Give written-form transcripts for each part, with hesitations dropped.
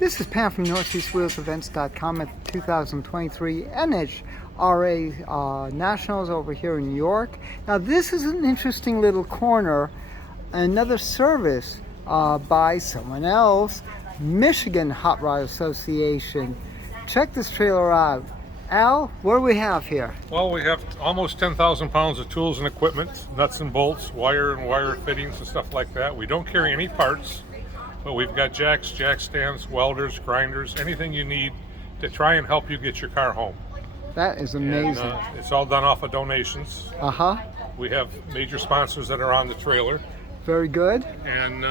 This is Pam from NortheastWheelsEvents.com at the 2023 NHRA Nationals over here in New York. Now this is an interesting little corner, another service by someone else, Michigan Hot Rod Association. Check this trailer out. Al, what do we have here? Well, we have almost 10,000 pounds of tools and equipment, nuts and bolts, wire and wire fittings and stuff like that. We don't carry any parts, but we've got jacks, jack stands, welders, grinders, anything you need to try and help you get your car home. That is amazing. And, it's all done off of donations. We have major sponsors that are on the trailer. Very good. And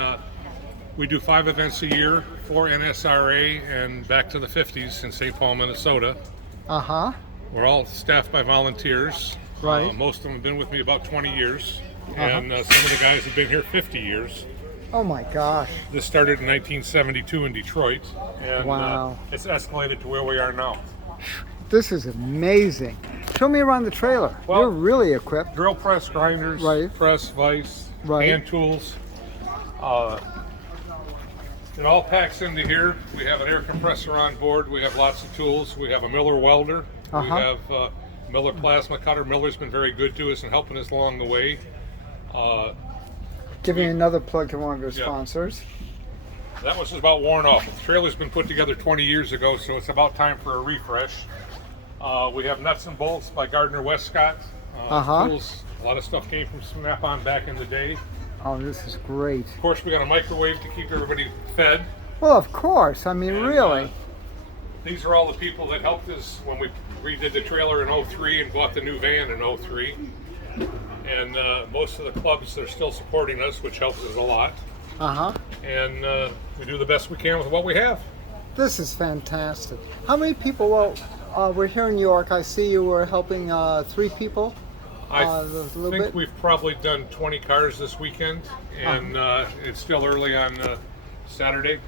we do 5 events a year for NSRA and back to the 50s in St. Paul, Minnesota. We're all staffed by volunteers. Right. Most of them have been with me about 20 years. And some of the guys have been here 50 years. Oh my gosh. This started in 1972 in Detroit. And wow. It's escalated to where we are now. This is amazing. Show me around the trailer. Well, you're really equipped. Drill press, grinders, right. press, vise, right. hand tools. It all packs into here. We have an air compressor on board. We have lots of tools. We have a Miller welder. We have Miller plasma cutter. Miller's been very good to us and helping us along the way. Giving another plug to one of your sponsors. That was just about worn off. The trailer's been put together 20 years ago, so it's about time for a refresh. We have nuts and bolts by Gardner Westcott. Tools, a lot of stuff came from Snap-on back in the day. Oh, this is great. Of course, we got a microwave to keep everybody fed. Well, of course. I mean, really. These are all the people that helped us when we redid the trailer in 03 and bought the new van in 03. And most of the clubs are still supporting us, which helps us a lot. And we do the best we can with what we have. This is fantastic. How many people? Well, we're here in New York. I see you were helping 3 people. I think we've probably done 20 cars this weekend, and it's still early on Saturday.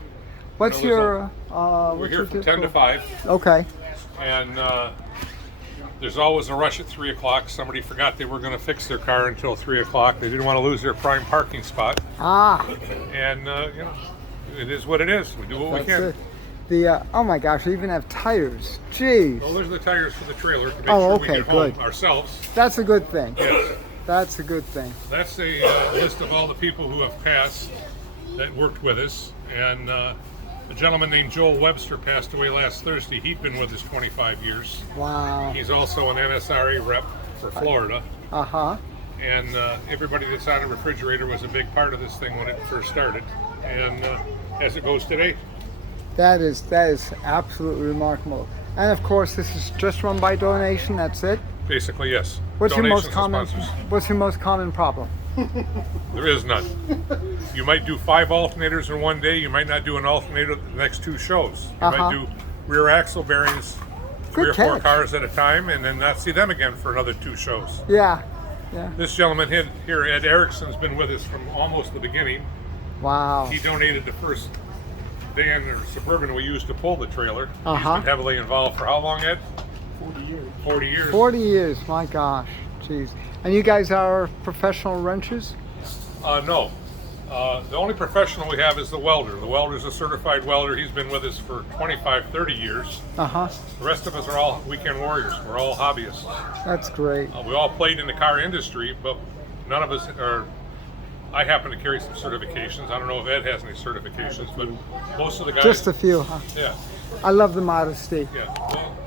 What's your? We're here from 10 to 5. Okay. And there's always a rush at 3 o'clock. Somebody forgot they were going to fix their car until 3 o'clock. They didn't want to lose their prime parking spot. And you know, it is what it is. We do what we can. Oh my gosh, we even have tires. Jeez. Well, there's the tires for the trailer to make sure we get home ourselves. That's a good thing. Yes. That's a good thing. That's a list of all the people who have passed that worked with us. And a gentleman named Joel Webster passed away last Thursday. He'd been with us 25 years. Wow. He's also an NSRA rep for Florida. And everybody that's on a refrigerator was a big part of this thing when it first started. And as it goes today. That is absolutely remarkable. And of course, this is just run by donation. That's it. Basically, yes. What's your most common problem? There is none. You might do 5 alternators in one day. You might not do an alternator the next 2 shows. You might do rear axle bearings 3 or 4 cars at a time, and then not see them again for another 2 shows. Yeah. This gentleman here, Ed Erickson, has been with us from almost the beginning. Wow. He donated the first van or Suburban we used to pull the trailer. He's been heavily involved for how long, Ed? 40 years. 40 years. 40 years, my gosh. Jeez. And you guys are professional wrenchers? No. The only professional we have is the welder. The welder's a certified welder. He's been with us for 25, 30 years. The rest of us are all weekend warriors. We're all hobbyists. That's great. We all played in the car industry, but none of us are. I happen to carry some certifications. I don't know if Ed has any certifications, but most of the guys... Just a few, huh? Yeah. I love the modesty. Yeah. Well,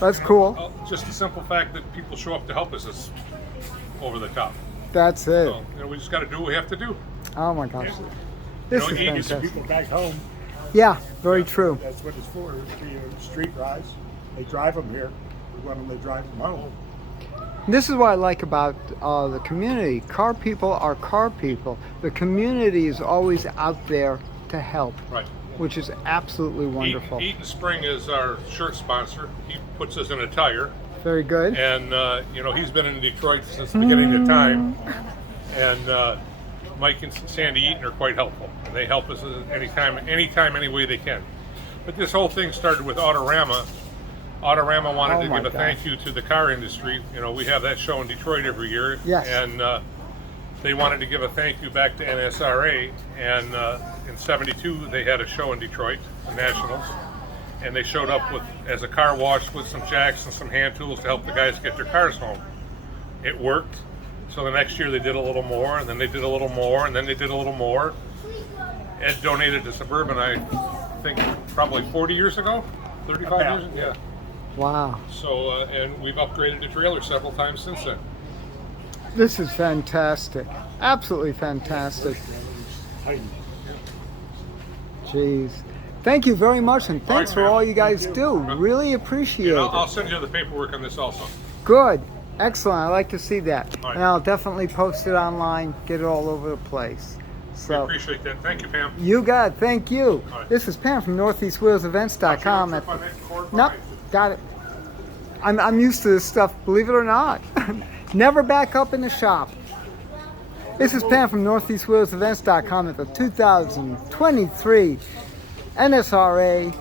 that's cool. Just the simple fact that people show up to help us is over the top. That's it. So, we just got to do what we have to do. Oh my gosh. Yeah. This is fantastic. People back home. Yeah, very true. That's what it's for. Street rides. They drive them here. We want them to drive them home. This is what I like about the community. Car people are car people. The community is always out there to help, which is absolutely wonderful. Eaton Spring is our shirt sponsor. He puts us in a tire. Very good. And you know, he's been in Detroit since the beginning of time. And Mike and Sandy Eaton are quite helpful. And they help us anytime, any way they can. But this whole thing started with Autorama. Autorama wanted to give a thank you to the car industry. You know, we have that show in Detroit every year. Yes. And they wanted to give a thank you back to NSRA, and in '72 they had a show in Detroit, the Nationals, and they showed up with as a car wash with some jacks and some hand tools to help the guys get their cars home. It worked. So the next year they did a little more, and then they did a little more, and then they did a little more. Ed donated to Suburban, I think, probably 40 years ago, 35 years ago. Yeah. Wow. So, and we've upgraded the trailer several times since then. This is fantastic. Absolutely fantastic. Jeez. Thank you very much, and thanks for all you guys do. Really appreciate And it. I'll send you the paperwork on this also. Good. Excellent. I like to see that. All right. And I'll definitely post it online, get it all over the place. We So appreciate that. Thank you, Pam. you got it. Thank you. All right. This is Pam from NortheastWheelsEvents.com. Trip on that cord Nope, line. got it. I'm used to this stuff, believe it or not. Never back up in the shop. This is Pam from NortheastWheelsEvents.com at the 2023 NSRA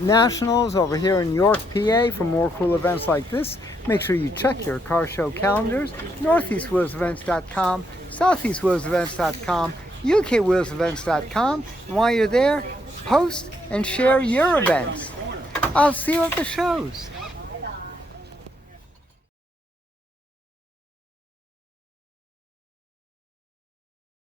Nationals over here in York, PA. For more cool events like this, make sure you check your car show calendars. NortheastWheelsEvents.com, SoutheastWheelsEvents.com, UKWheelsEvents.com. And while you're there, post and share your events. I'll see you at the shows.